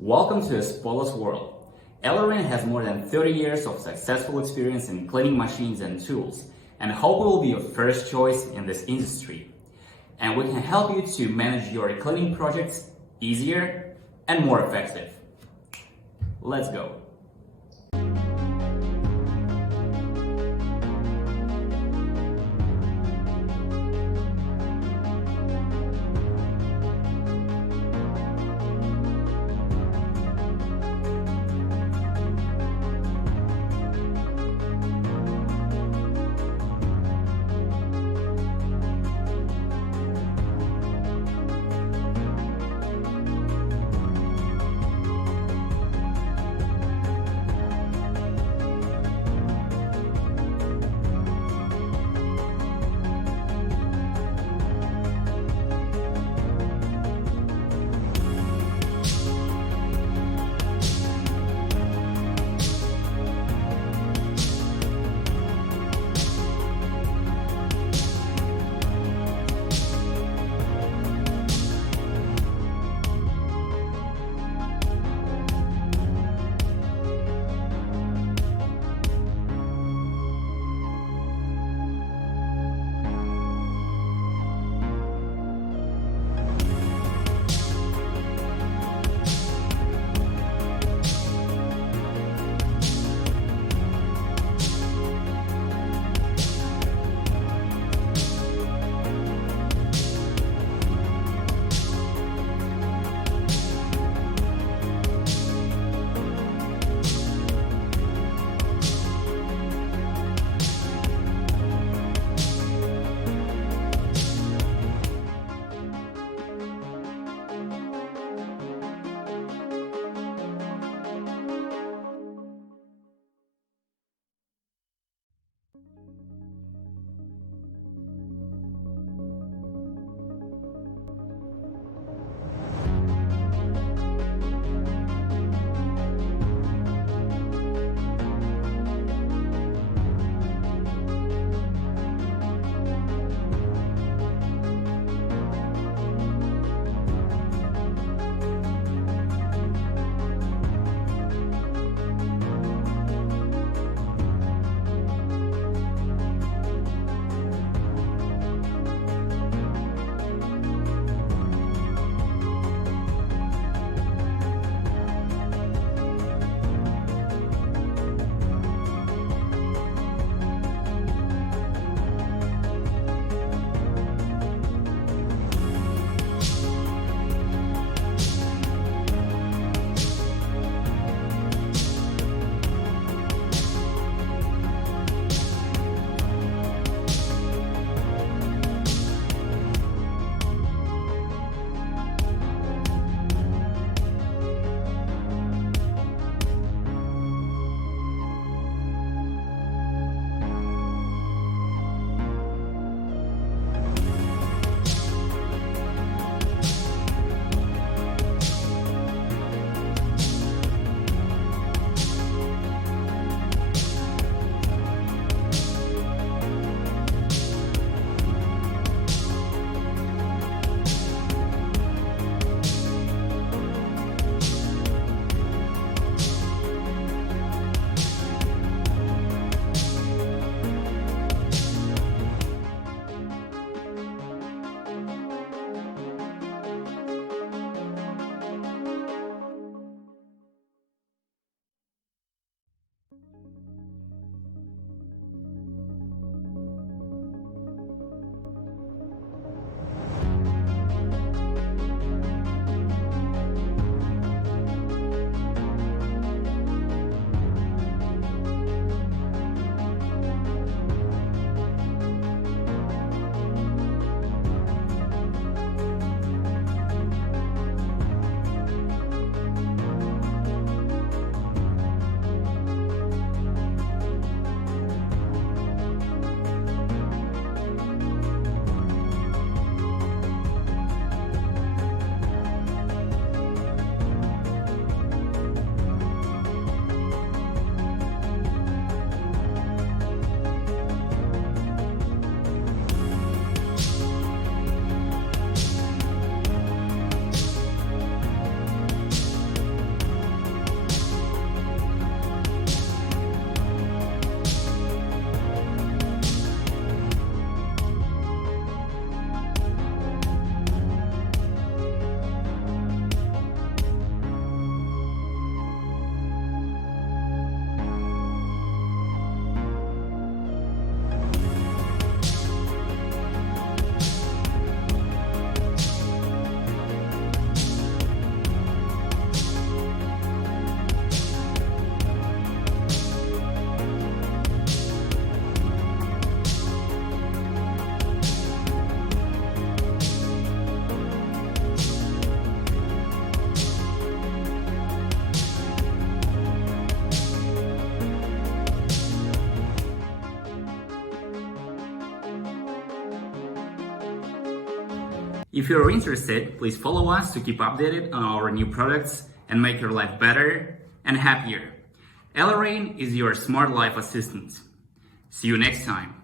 Welcome to Espola's world. Ellerin has more than 30 years of successful experience in cleaning machines and tools, and hope we will be your first choice in this industry. And we can help you to manage your cleaning projects easier and more effective. Let's go. If you're interested, please follow us to keep updated on our new products and make your life better and happier. Elerain is your smart life assistant. See you next time.